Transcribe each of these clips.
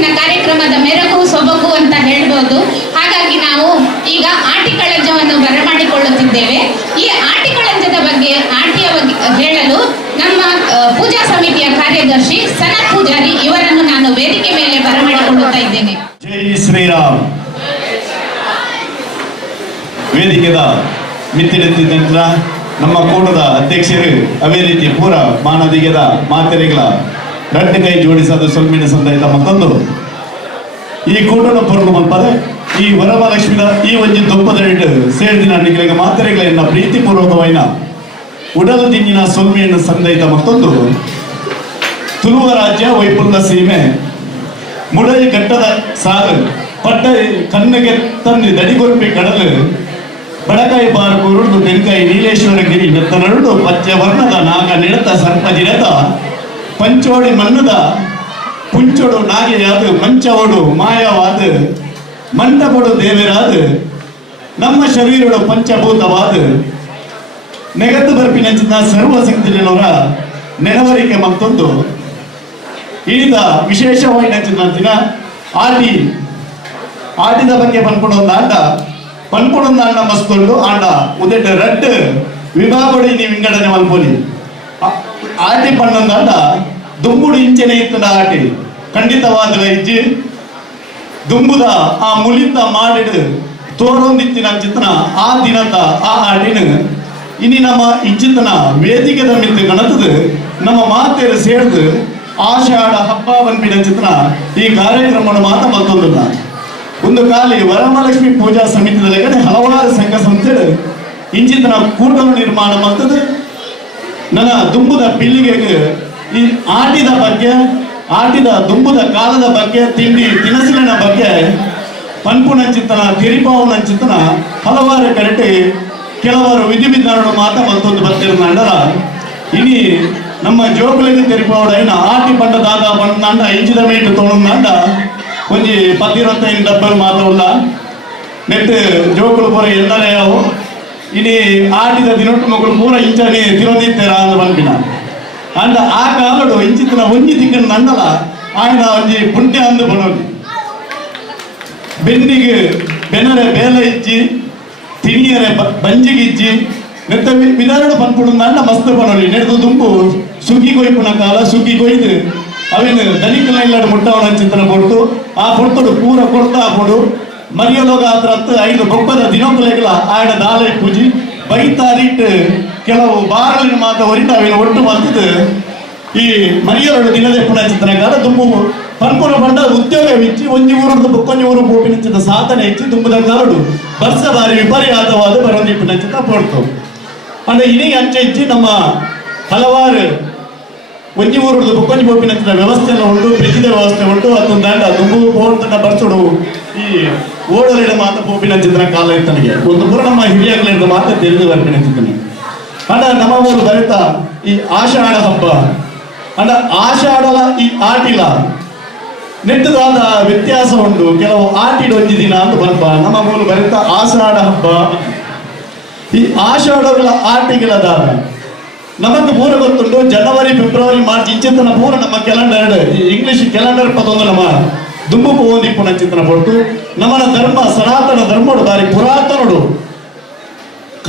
ಇವತ್ತಿನ ಕಾರ್ಯಕ್ರಮದ ಮೆರುಗು ಸೊಬಗು ಅಂತ ಹೇಳ್ಬೋದು. ಹಾಗಾಗಿ ನಾವು ಈಗ ಆಟಿಕಳಂಜವನ್ನು ಬರಮಾಡಿಕೊಳ್ಳುತ್ತಿದ್ದೇವೆ. ಈ ಆಟಿಕಳಂಜದ ಬಗ್ಗೆ ಹೇಳಲು ನಮ್ಮ ಪೂಜಾ ಸಮಿತಿಯ ಕಾರ್ಯದರ್ಶಿ ಸನತ್ ಪೂಜಾರಿ ಇವರನ್ನು ನಾನು ವೇದಿಕೆ ಮೇಲೆ ಬರಮಾಡಿಕೊಳ್ಳುತ್ತಾ ಇದ್ದೇನೆ. ಜೈ ಶ್ರೀರಾಮ್. ವೇದಿಕೆದ ಮಿತ್ತಿಡೆತ್ತಿದ್ದಂತ ನಮ್ಮ ಕೂಟದ ಅಧ್ಯಕ್ಷರು ಅವೇ ರೀತಿ ಪೂರ ಮಾನದಿಗೆದ ಮಾತೆರೆಗಳ ಗಂಟೆ ಕೈ ಜೋಡಿಸದ ಸೊಲ್ಮಿನ ಸಂದಾಯಿತ ಮತ್ತೊಂದು ಈ ಕೂಟದ ಪೊರ್ಲು ಮಲ್ಪದೆ ಈ ವರಮಹಾಲಕ್ಷ್ಮಿದ ಈ ಒಂಜಿ ದೊಪ್ಪದ ಸೇರಿದಿನ ಅಡಿಗಳಿಗೆ ಮಾತೆರೆಗಳ ಪ್ರೀತಿಪೂರ್ವಕವಾಯಿನ ಉಡಲ ದಿನ್ನಿನ ಸೊಲ್ಮಿಯನ್ನು ಸಂದಾಯಿತ ಮತ್ತೊಂದು ತುಳುವ ರಾಜ್ಯ ವೈಪುಲ್ಯ ಸೀಮೆ ಮುಡೈ ಘಟ್ಟದ ಸಾಲು ಪಟ್ಟ ಕಣ್ಣಿಗೆ ತಂದು ದಡಿಗೊರ್ಪಿ ಕಡಲು ಬಡಕಾಯಿ ಬಾರಕೂರುಡು ತೆಂಕಾಯಿ ನೀಲೇಶ್ವರಗಿರಿ ನೆತ್ತನರುಡು ಪಚ್ಚ ವರ್ಣದ ನಾಗ ನಿಡತ ಸರ್ಪಜಿರತ ಪಂಚೋಡಿ ಮನ್ನದ ಪುಂಚೊಡು ನಾಗೆಯಾದು ಮಂಚವಡು ಮಾಯವಾದ ಮಂಟಪಡು ದೇವರಾದ ನಮ್ಮ ಶರೀರಡು ಪಂಚಭೂತವಾದ ನೆಗದ್ದು ಬರ್ಪಿನಂಚಿನ ಸರ್ವಶಕ್ತಿನವರ ನೆನವರಿಕೆ ಮತ್ತೊಂದು ಇಳಿದ ವಿಶೇಷವಾಗಿ ನಂಚಿನ ದಿನ ಆಟಿದ ಬಗ್ಗೆ ಪನ್ಕೊಂಡೊಂದು ಆಟ ಮಸ್ತೊಂಡು ಆಂಡ ಉದೆಟ್ ರೆಡ್ ವಿಭಾಗಡಿ ನೀವು ಇಂಗಡನೆ ಮಲ್ಪೊಲಿ ಆಟಿ ಪಣ್ಣೊಂದಾಂಡ ದುಂಬುಡು ಇಂಚೆನೆ ಇತ್ತದ ಆಟಿ ಖಂಡಿತವಾದ ಇಜ್ಜಿ ದುಂಬುದ ಆ ಮುಲಿತ ಮಾಡಿಡು ತೋರೊಂದಿತ್ತಿನ ಚಿತ್ರನ ಆ ದಿನದ ಆ ಆಟಿನ ಇನಿ ನಮ್ಮ ಇಜ್ಜಿತನ ವೇದಿಕೆದ ಮಿತ್ತು ಗಣತದ ನಮ್ಮ ಮಾತೇರು ಸೇರ್ದು ಆಷಾಢ ಹಬ್ಬ ಬಂಪಿನ ಚಿತ್ರ ಈ ಕಾರ್ಯಕ್ರಮವನ್ನು ಮಾತ ಮತ್ತೊಂದು ಒಂದು ಕಾಲಿ ವರಮಹಾಲಕ್ಷ್ಮಿ ಪೂಜಾ ಸಮಿತಿಯಲ್ಲಿ ಹಲವಾರು ಸಂಘ ಸಂಸ್ಥೆಗಳು ಇಂಚಿತನ ಕೂಟದ ನಿರ್ಮಾಣ ಮಾಡ್ತದೆ. ನನ್ನ ದುಂಬುದ ಪಿಲ್ಲಿಗೆಗೆ ಈ ಆಟಿದ ದುಂಬುದ ಕಾಲದ ಬಗ್ಗೆ ತಿಂಡಿ ತಿನಸಿನ ಬಗ್ಗೆ ಪನ್ಪುನ ಚಿತ್ತನ ತಿರಿಪಾವನ ಚಿತ್ತನ ಹಲವಾರು ಕರೆಕ್ಟ್ ಕೆಲವರು ವಿಧಿವಿಧಾನಗಳು ಮಾತ್ರ ಮತ್ತೊಂದು ಬರ್ತಿರೋದ ಇನಿ ನಮ್ಮ ಜೋಗುಲಿಗೆ ತೆರಿಪಾವಡ ಆಟಿ ಪಂಡದಾದ ಬಂದ ಇಂಚಿದ ಮೇಟು ತೊಗೊಂಡ ಒಂಜಿ 10-25 ಡಬ್ಬಲ್ ಮಾತ್ರವಲ್ಲ ನೆಟ್ ಜೋಕುಲು ಪೂರ ಎಲ್ಲರೇ ಅವು ಇನಿ ಆಟಿದ ದಿನೊಟ್ಟು ಮಕ್ಕಳು ಪೂರ ಇಂಚನೆ ತಿರೋದಿತ್ತೇರ ಅಂದ ಬಂಪಿನ ಅಂದ ಆ ಕಾಲಡು ಇಂಚಿತ್ತಿನ ಒಂಜಿ ತಿಂಗಳು ನಂಡಲ ಆಯ್ನ ಒಂಜಿ ಪುಂಟ್ಯ ಅಂದು ಬನೋಲಿ ಬೆನ್ನಿಗೆ ಬೆನರೆ ಬೇಲ ಇಜ್ಜಿ ತಿಣಿಯರೆ ಬಂಜಿಗಿಜ್ಜಿ ನೆತ್ತ ವಿಧಾನ ಪನ್ಪುಡು ನಂಡ ಮಸ್ತ್ ಬನೋಲಿ ನೆಡ್ದು ದುಂಬು ಸುಗ್ಗಿ ಕೊಯ್ಪುನ ಕಾಲ ಸುಗ್ಗಿ ಕೊಯ್ದು ಅವೇನು ದಲಿಕಲ ಇಲ್ಲಾಡು ಮುಟ್ಟವನ ಚಿಂತನೆ ಕೊಟ್ಟು ಆ ಪೊರ್ತುಡು ಪೂರ ಕೊಡ್ತಾ ಕೊಡು ಮರಿಯಲೋಗ ಹತ್ರ 5 ಬೊಬ್ಬದ ದಿನೊಂಬಲೆಗಳ ಆಯ್ನ ದಾಲೆ ಪೂಜಿ ಬೈತಾರಿಟ್ಟು ಕೆಲವು ಬಾರಲಿನ ಮಾತ ಹೊರಿತ ಅವೇನು ಒಟ್ಟು ಮಲ್ತಿದ್ದು ಈ ಮರಿಯಲೋಡು ದಿನದ ಪುಣ ಚಿತ್ರಕಾರ ದುಂಬು ಪನ್ಪುರ ಬಂಡ ಉದ್ಯೋಗವಿಚ್ಚಿ ಒಂಜಿ ಊರದ್ದು ಬೊಕ್ಕೊಂಜಿ ಊರು ಪೋಪಿನ ಸಾಧನೆ ಇಚ್ಚಿ ದುಂಬುದ ಕಾರಡು ವರ್ಷ ಬಾರಿ ವಿಪರ್ಯಾತವಾದ ಬರೋದಿಪ್ಪಿನ ಚಿತ್ರ ಪೊಡ್ತು ಅಂದ್ರೆ ಇಡೀ ಅಂಚೆ ಇಚ್ಚಿ ನಮ್ಮ ಹಲವಾರು ಒಂಜಿ ಊರದ್ದು ಬೊಕ್ಕೊಂಜಿ ಪೋಪಿನ ವ್ಯವಸ್ಥೆ ಎಲ್ಲ ಉಂಟು ಬ್ರಿಡ್ಜಿದ ವ್ಯವಸ್ಥೆ ಉಂಟು ಅದೊಂದು ದಂಡ ದುಂಬು ಪೋರ್ತನ ಬರ್ಸುಡು ಈ ಓಡಲಿಡ ಮಾತ ಪೋಪಿನ ಚಿತ್ರ ಕಾಲ ಇರ್ತನಿಗೆ ಒಂದು ಪೂರ ನಮ್ಮ ಹಿರಿಯಗಳಿಂದ ಮಾತ್ರ ತಿಳಿದು ಬರ್ಪಿನ ಚಿತ್ರನೆ ಅಂಡ ನಮ್ಮ ಊರು ಬರಿತ ಈ ಆಷಾಢ ಹಬ್ಬ ಅಂಡ ಆಷಾಢಲ ಈ ಆಟಿಲ ನೆಟ್ಟದಾದ ವ್ಯತ್ಯಾಸ ಉಂಟು ಕೆಲವು ಆಟಿಡ ಒಂಜಿ ದಿನ ಅಂತ ಬಂಪ ನಮ್ಮ ಊರು ಬರಿತ ಆಷಾಢ ಹಬ್ಬ ಈ ಆಷಾಢಗಳ ಆಟಿಗಳದಾದ ನಮಗೆ ಪೂರ ಗೊತ್ತುಂಟು ಜನವರಿ ಫೆಬ್ರವರಿ ಮಾರ್ಚ್ ಇಂಚಿತನ ಪೂರ ನಮ್ಮ ಕ್ಯಾಲೆಂಡರ್ ಇಂಗ್ಲಿಷ್ ಕ್ಯಾಲೆಂಡರ್ ಪದೊಂದು ನಮ್ಮ ದುಂಬು ಪೋದಿಪ್ಪುನ ಚಿಂತನ ಕೊಟ್ಟು ನಮ್ಮನ ಧರ್ಮ ಸನಾತನ ಧರ್ಮಡು ಬಾರಿ ಪುರಾತನಡು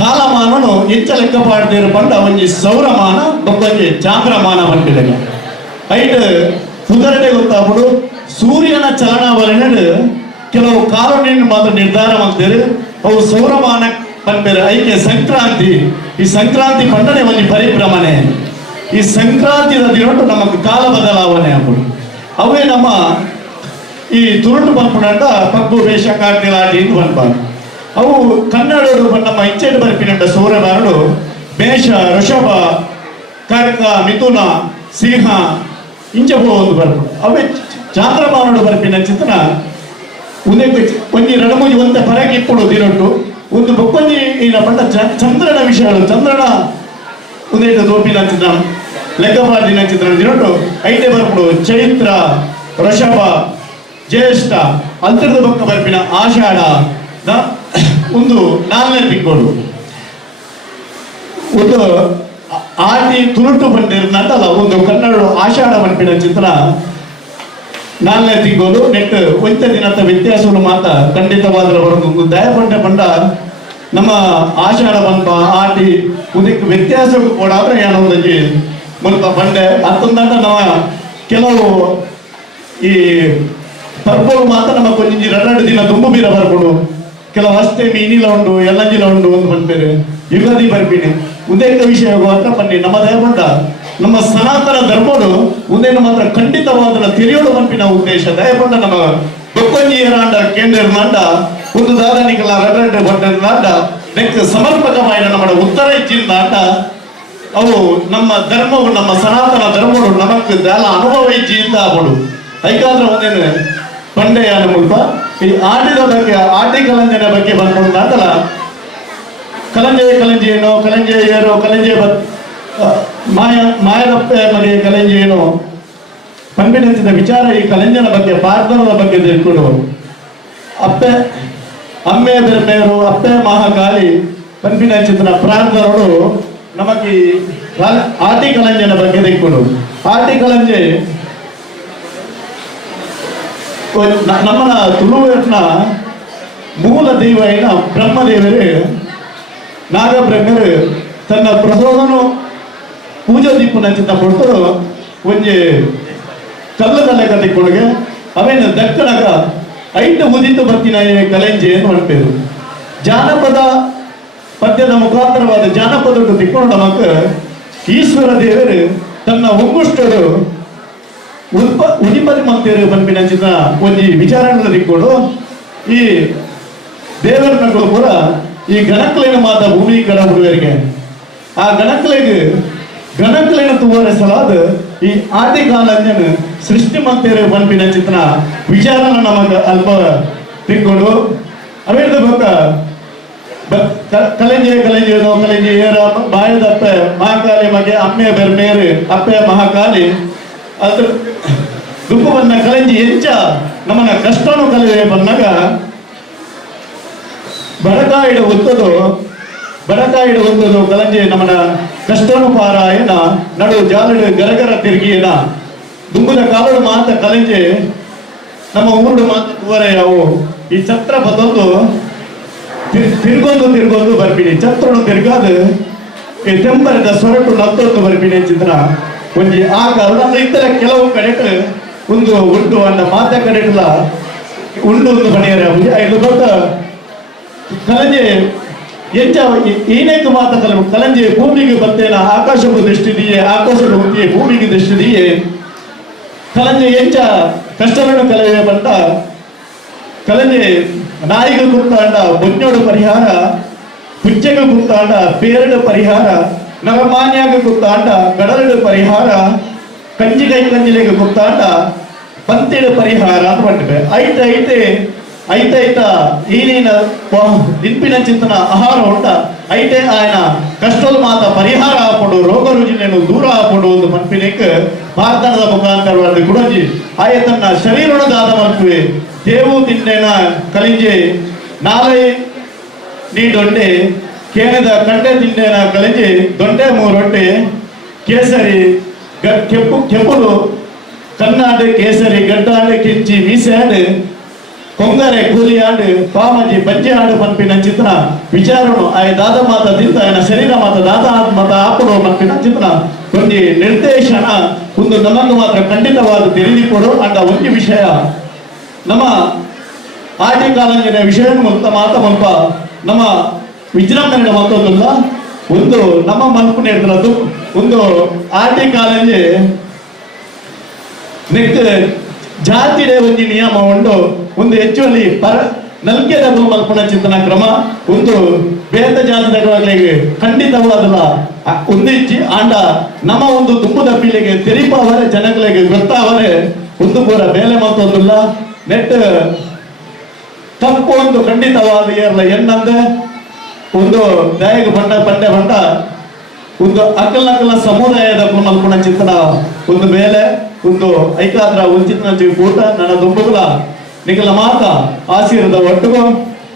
ಕಾಲಮಾನನು ಹೆಚ್ಚ ಲೆಕ್ಕ ಪಾಡ್ದೇರು ಪಂಡ ಒಂಜಿ ಸೌರಮಾನ ಬೊಕ್ಕೊಂಜಿ ಚಾಂದ್ರಮಾನ ಬಂದಿದೆ ಐಟ್ ಉದಾಹರಣೆ ಗೊತ್ತಾಗ್ಬಿಡು ಸೂರ್ಯನ ಚಲನವಲನೆ ಕೆಲವು ಕಾಲೋನಿಯನ್ನು ಮಾತ್ರ ನಿರ್ಧಾರ ಮಾಡ್ತಾರೆ ಅವು ಸೌರಮಾನ ಬಂದ್ಮೇಲೆ ಐಕೆ ಸಂಕ್ರಾಂತಿ ಈ ಸಂಕ್ರಾಂತಿ ಪಂಡನೆ ಒಂಜಿ ಪರಿಭ್ರಮಣೆ ಈ ಸಂಕ್ರಾಂತಿಯ ದಿನೊಟ್ಟು ನಮಗೆ ಕಾಲ ಬದಲಾವಣೆ ಆಗ್ಬಿಡು ಅವೇ ನಮ್ಮ ಈ ತುರುಟು ಬಂದ್ಬಿಡಂಟ ಪಗ್ಗು ವೇಷ ಕಾರ್ತಿಲಾಟಿ ಇದು ಬಂದ್ಬಾರ್ದು ಅವು ಕನ್ನಡರು ನಮ್ಮ ಇಂಚೆಡು ಬರ್ಪಿನಂಟ ಸೂರ್ಯನಾರಡು ಮೇಷ ಋಷಭ ಕರ್ಕ ಮಿಥುನ ಸಿಂಹ ಇಂಚ ಒಂದು ಬರ್ಬೋದು ಅವೇ ಚಾಂದ್ರಮಾನಡು ಬರ್ಪಿನ ಚಿತ್ರ ಒಂದೇ ಒಂಜಿ ರಡಮುಜಿ ಒಂದೇ ಪರಗಿ ಇಪ್ಪಡು ದಿನೊಟ್ಟು ಒಂದು ಬೊಕ್ಕೊಂಜಿ ಈಗ ಪಂಡ ಚಂದ್ರನ ವಿಷಯಗಳು ಚಂದ್ರನ ಒಂದೇಟ ದೋಪಿನ ಚಿತ್ರ ಲೆಕ್ಕಪಾಡಿನ ಚಿತ್ರ ದಿನೊಟ್ಟು ಐಟೆ ಬರ್ಬಿಡು ಚೈತ್ರ ವೃಷಭ ಜ್ಯೇಷ್ಠ ಅಂತರದ ಬೊಕ್ಕ ಬರ್ಪಿನ ಆಷಾಢ ಒಂದು 4ನೇ ಬಿಕ್ಕೋಡು ಒಂದು ಆಟಿ ತುರುಟು ಬಂದಿರಲ್ಲ ಒಂದು ಕನ್ನಡ ಆಷಾಢ ಬಂಪಿನ ಚಿತ್ರ ನಾಲ್ನೇ ತಿಂಗಳು ನೆಟ್ ಒಂದೇ ದಿನದ ವ್ಯತ್ಯಾಸಗಳು ಮಾತ್ರ ಖಂಡಿತವಾದ ಬರೋದು ದಯಪಂಡ ಬಂಡ ನಮ್ಮ ಆಷಾಢ ಬಂದ ಆಟಿ ಉದಕ್ಕೆ ವ್ಯತ್ಯಾಸ ಕೊಡಾದ್ರೆ ಏನೋದಕ್ಕೆ ಮುಲ್ಪ ಬಂಡೆ ಅತ್ತೊಂದಂಡ ನಮ್ಮ ಕೆಲವು ಈ ಪರ್ಪೋಲು ಮಾತ್ರ ನಮ್ಮ ಕೊಂಚ ಎರಡು ದಿನ ತುಂಬ ಬೀರ ಬರ್ಬೋದು ಕೆಲವು ಅಷ್ಟೇ ಮೀನಿಲ ಉಂಡು ಎಲ್ಲಂಜಿಲ ಉಂಡು ಒಂದು ಬಂದ್ಬೇರೆ ಯುಗಾದಿ ಬರ್ತೀನಿ ಉದೇಕ ವಿಷಯ ಮಾತ್ರ ಬನ್ನಿ ನಮ್ಮ ದಯಪಂಡ ನಮ್ಮ ಸನಾತನ ಧರ್ಮಗಳು ಉದಯನ ಮಾತ್ರ ಖಂಡಿತವಾದ ತಿರಿಯೋಡು ಪಂಪಿನ ಉದ್ದೇಶ ದಯಪಂಡ ನಮ್ಮ ಬೊಕ್ಕೊಂಜಿಯರಾಂಡ ಕೇಂದ್ರ ನಾಂಡ ಒಂದು ದಾದನಿಗಳ ರಡ್ಡೆ ಬಂಡ ನೆಕ್ ಸಮರ್ಪಕమైన ನಮ್ಮ ಉತ್ತರ ಇಚ್ಚಿನ ಆಟ ಅವು ನಮ್ಮ ಧರ್ಮವು ನಮ್ಮ ಸನಾತನ ಧರ್ಮಗಳು ನಮಕ್ ದಾಲ ಅನುಭವ ಇಜ್ಜಿ ಅಂತ ಆಗೋಡು ಐಕಾದ್ರ ಒಂದೇನು ಪಂಡೆಯ ಮುಲ್ಪ ಈ ಆಟದ ಬಗ್ಗೆ ಆಟಿ ಕಲಂಜನ ಬಗ್ಗೆ ಬಂದ್ಕೊಂಡು ಆತಲ್ಲ ಕಲಂಜೆ ಏನೋ ಕಲಂಜೆ ಏರೋ ಕಲಂಜೆ ಮಾಯದಪ್ಪೆ ಮಗೆ ಕಲಂಜೆ ಏನೋ ಪಂಪಿನ ವಿಚಾರ ಈ ಕಲಂಜನ ಬಗ್ಗೆ ಪಾರ್ಥನದ ಬಗ್ಗೆ ತಿಳ್ಕೊಂಡು ಅಪ್ಪೆ ಅಮ್ಮೆ ಬೆರ್ಮೇರು ಅಪ್ಪೆ ಮಹಾಕಾಳಿ ಪಂಪಿನ ಚಿತ್ರ ಪ್ರಾರ್ಥನರು ನಮಗೆ ಆಟಿ ಕಲಂಜನ ಬಗ್ಗೆ ತಿಳ್ಕೊಂಡು ಆಟಿ ಕಲಂಜೆ ನಮ್ಮನ ತುಳುವಿನ ಮೂಲ ದೈವ ಬ್ರಹ್ಮದೇವರು ನಾಗಬ್ರಹ್ಮರು ತನ್ನ ಪ್ರಸೋದನು ಪೂಜಾ ದೀಪನ ಚಿತ್ತ ಕೊಟ್ಟು ಒಂಜಿ ಕಲ್ಲದಲ್ಲ ಕತೆಕೊಳಗೆ ಅವೇನು ದಕ್ಕಣಗ ಐಟು ಉದಿತು ಬರ್ತಿನ ಕಲೆಂಜಿ ಏನು ಮಾಡ್ತೇವೆ ಜಾನಪದ ಪದ್ಯದ ಮುಖಾಂತರವಾದ ಜಾನಪದ ತಿಕ್ಕೊಂಡು ನಮಕ್ ಈಶ್ವರ ದೇವರು ತನ್ನ ಒಗ್ಗುಷ್ಟರು ಉದಿಪದಿ ಮಂತೇರು ಪಂಪಿನ ಚಿತ್ರ ಒಂಜಿ ವಿಚಾರಗಳ ತಿಕ್ಕೊಂಡು ಈ ದೇವರಗಳು ಕೂಡ ಈ ಗಣಕಲಿನ ಮಾತ ಭೂಮಿ ಕಡ ಹುಡುಗರಿಗೆ ಆ ಗಣಕಲಿನ ತೋರಿಸಲಾದ ಈ ಆದಿ ಕಾಲಂಜನ ಸೃಷ್ಟಿ ಮಂತೇರು ಪಂಪಿನ ಚಿತ್ರ ವಿಚಾರನ ನಮಗ ಅಲ್ಪ ತಿಕ್ಕೊಂಡು ಅವೇದ ಬಕ್ಕ ಕಲೆಂಜೆ ಏರ ಬಾಯದಪ್ಪೆ ಮಹಾಕಾಲಿ ಮಗೆ ಅಮ್ಮೆ ಬೆರ್ಮೇರು ಅಪ್ಪೆ ಮಹಾಕಾಲಿ ಅದ್ರ ದುಃಖವನ್ನ ಕಲೆಂಜಿ ಹೆಚ್ಚ ನಮ್ಮನ್ನ ಕಷ್ಟನು ಕಲಿವೆ ಬಂದಾಗ ಬಡಕಾಯಿಡ ಒತ್ತದು ಕಲಂಜಿ ನಮ್ಮನ ಕಷ್ಟನು ಪಾರಾಯಣ ನಡು ಜಾಲಡು ಗರಗರ ತಿರುಗಿಯನ ದುಂಬುದ ಕಾಲಡು ಮಾತ ಕಲೆಂಜಿ ನಮ್ಮ ಊರುಡು ಮಾತ ತೂವರೆಯಾವು ಈ ಛತ್ರ ಬದೊಂದು ತಿರ್ಗೊಂದು ಬರ್ಬಿಡಿ ಛತ್ರನು ತಿರ್ಗಾದು ಈ ತೆಂಬರದ ಸೊರಟು ನತ್ತೊಂದು ಬರ್ಬಿಡಿ ಚಿತ್ರ ಒಂಜಿ ಆ ಕಾಲ ಇತರ ಕೆಲವು ಕಡೆಟ್ ಒಂದು ಉಂಟು ಅನ್ನ ಮಾತ ಕಡೆಟ್ಲ ಉಂಡು ಒಂದು ಬಣಿಯರ ಐದು ದೊಡ್ಡ ಕಲಂಜೆ ಎಂಚ ಏನೇಕ ಮಾತ ಕಲಂಜೆ ಭೂಮಿಗೆ ಬರ್ತೇನ ಆಕಾಶಕ್ಕೂ ದೃಷ್ಟಿದೆಯೇ ಆಕಾಶದ ಹುಟ್ಟಿಯೇ ಭೂಮಿಗೆ ದೃಷ್ಟಿದೆಯೇ ಕಲಂಜೆ ಎಂಚ ಕಷ್ಟಗಳನ್ನು ಕಲೆಯೇ ಬಂದ ಕಲಂಜೆ ನಾಯಿಗೆ ಕುರ್ತಾಂಡ ಬೊಜ್ಜೋಡು ಪರಿಹಾರ ಕುಚ್ಚೆಗೆ ಕುರ್ತಾಂಡ ಪೇರಡು ಪರಿಹಾರ ನವಮಾನ್ಯಾಗ ಕುರ್ತಾಂಡ ಗಡಲಡು ಪರಿಹಾರ ಕಂಜಿಲೆಗೆ ಕುರ್ತಾಂಡ ಪಂತೆಡು ಪರಿಹಾರ ಅಂತ ಬಂದಿವೆ ಐತ ಈನಿನ ದಿನ್ಪಿನ ಚಿಂತನ ಆಹಾರ ಉಂಟ ಐತೆ ಆಯನ ಕಷ್ಟದ ಮಾತ ಪರಿಹಾರ ಆಪಡು ರೋಗ ರುಜಿನನ್ನು ದೂರ ಆಪಡು ಒಂದು ಪಂಪಿನಕ್ಕೆ ಪ್ರಾರ್ಥನದ ಮುಖಾಂತರವಾದ ಗುಡಂಜಿ ಆಯ ತನ್ನ ಶರೀರದಾದ ಮಲ್ಪುವೆ ದೇವು ತಿಂಡೆನ ಕಲಿಂಜೆ ನಾಲೈ ನೀ ದೊಡ್ಡೆ ಕೇನದ ಕಂಡೆ ತಿಂಡೆನ ಕಲಿಂಜೆ ದೊಡ್ಡೆ ಮೂರೊಟ್ಟೆ ಕೇಸರಿ ಕೆಂಪುಲು ಕನ್ನಾಡು ಕೇಸರಿ ಗಡ್ಡಾಡು ಕೆಂಚಿ ಮೀಸೆಯಾಡು ಕೊಂಗರೆ ಕೂಲಿಯಾಡು ಪಾಮಜಿ ಬಜ್ಜೆ ಆಡು ಪಂಪಿನ ಚಿತ್ರ ವಿಚಾರಣು ಆಯ ದಾದ ಮಾತ ತಿಂತ ఆయన ಶರೀರ ಮಾತ ದಾದ ಮಾತ ಆಪಡು ಪಂಪಿನ ಚಿತ್ರ ಒಂದು ನಿರ್ದೇಶನ ಒಂದು ನಮಗೆ ಮಾತ್ರ ಖಂಡಿತವಾದ ತಿಳಿದಿಕೊಡು ಅಂಡ ಒಂದು ವಿಷಯ ನಮ್ಮ ಆಟಿ ಕಾಲಂಜಿನ ವಿಷಯ ಮಾತ ಮಲ್ಪ ನಮ್ಮ ವಿಜೃಂಭಣೆ ಮತ್ತೊಂದಲ್ಲ ಒಂದು ನಮ್ಮ ಮಲ್ಪು ನೇರದ್ದು ಒಂದು ಆಟಿ ಕಾಲಂಜಿ ನೆಕ್ ಜಾತಿಡೆ ಒಂದು ನಿಯಮ ಉಂಟು ಒಂದು ಹೆಚ್ಚುವಲ್ಲಿ ನಲ್ಕೆದ ಮಲ್ಪನ ಚಿಂತನ ಕ್ರಮ ಒಂದು ಬೇದ ಜಾತಿಗಳಿಗೆ ಖಂಡಿತವಾದಲ್ಲ ಒಂದು ಇಚ್ಚಿ ಆಂಡ ನಮ್ಮ ಒಂದು ತುಂಬುದ ಪೀಳಿಗೆ ತೆರಿಪಾವರೆ ಜನಗಳಿಗೆ ಗೊತ್ತಾವರೆ ಒಂದು ಪೂರ ಬೇಲೆ ಮತ್ತೊಂದಿಲ್ಲ ನೆಟ್ ತಪ್ಪು ಒಂದು ಖಂಡಿತವಾದ ಏರ್ಲ ಎನ್ನಂದೆ ಒಂದು ದಯಗ ಬಂಡೆ ಒಂದು ಅಕ್ಕಲ ಸಮುದಾಯದ ಮಲ್ಪನ ಚಿಂತನ ಒಂದು ಬೇಲೆ ಒಂದು ಐಕಾದ್ರ ಉಚಿತ ಕೂಟ ನನ್ನ ದುಂಬುಗಳ ನಿಖಲ ಮಾತ ಆಶೀರ್ವಾದ ಒಟ್ಟುಗೋ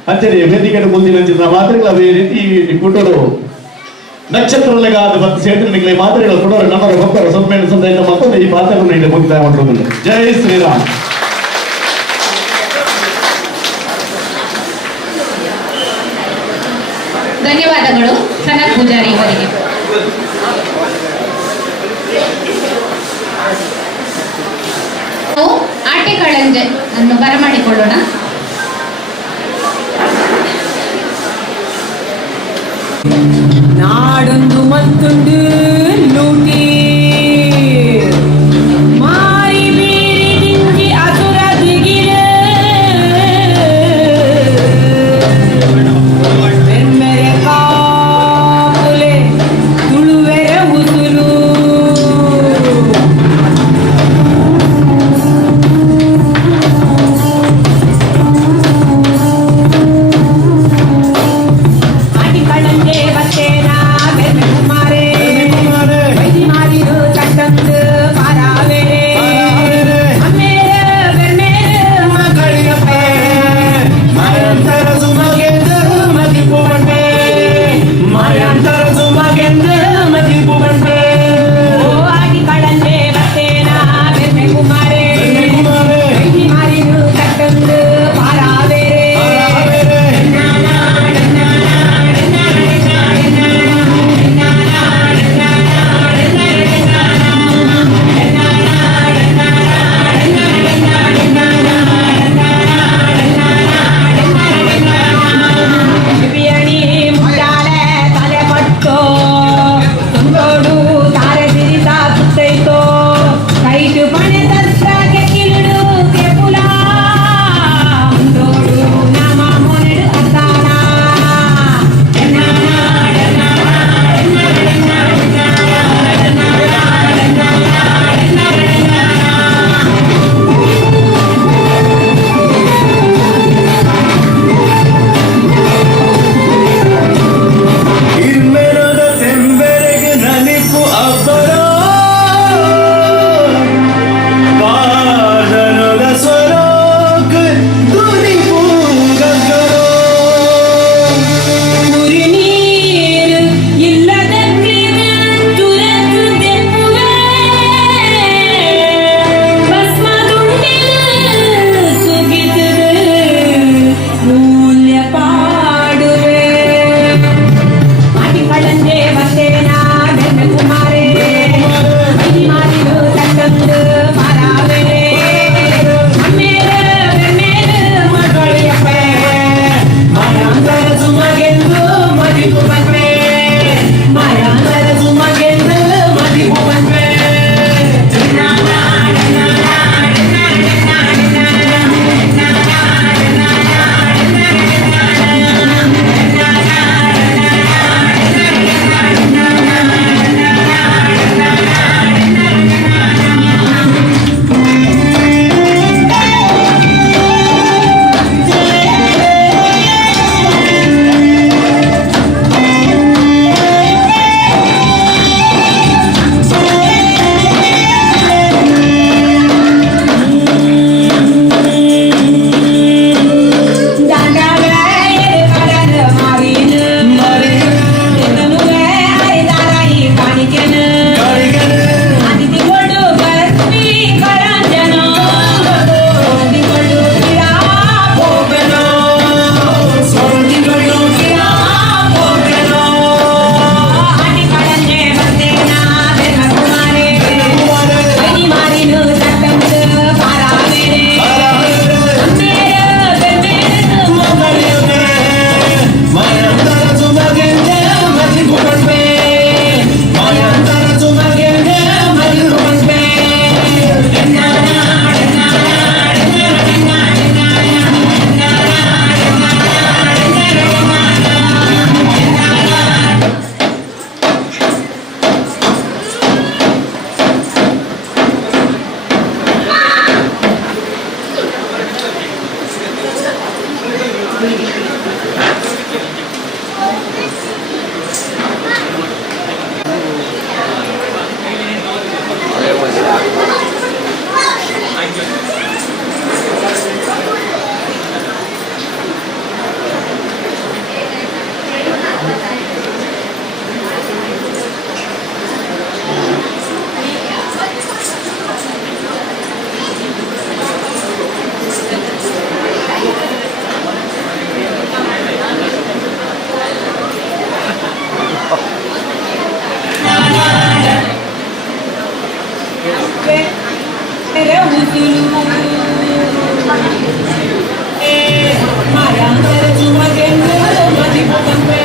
ಅಂಚನೆ ವೇದಿಕೆ ಮುಂದಿನ ಚಿತ್ರ ಮಾತುಗಳ ಅದೇ ರೀತಿ ಕೂಟರು ನಕ್ಷತ್ರಗಳಿಗಾದ ಮತ್ತು ಸೇತನ ನಿಖಲೆ ಮಾತುಗಳ ಕೊಡೋರು ನಮ್ಮ ಒಬ್ಬರ ಸೊಮ್ಮೆಣ್ಣು ಸಂದೈತ ಮತ್ತೊಂದು ಈ ಪಾತ್ರವನ್ನು ಮುಗಿತಾ ಮಾಡುವುದಿಲ್ಲ. ಜೈ ಶ್ರೀರಾಮ್. ಧನ್ಯವಾದಗಳು ಸನತ್ ಪೂಜಾರಿ ಅವರಿಗೆ. ನಾವು ಆಟಿಕಳಂಜ ಅನ್ನು ಬರಮಾಡಿಕೊಳ್ಳೋಣ. ನಾಡೊಂದು ಮತ್ತೊಂದು ಲೂಟಿ ಮಾರಿ ಬೀರಿ ದಿಂಜಿ ಅಸುರ ದಿಗಿರ ಬೆನ್ಮೆರೆ ಕಾಪುಲೆ ತುಳುವೆರ ಉಸುರು ಆಟಿಕಳಂಜೆ ಬತ್ತೇನ ಬೆನ್ಮೆ ಕುಮಾರೇ ಬೇರೆ ಉಸುಲು ಮಾಯಾಂತರ ಚುಮಗೆಂದು ಮದಿಪಂಪೆ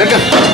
Lekker.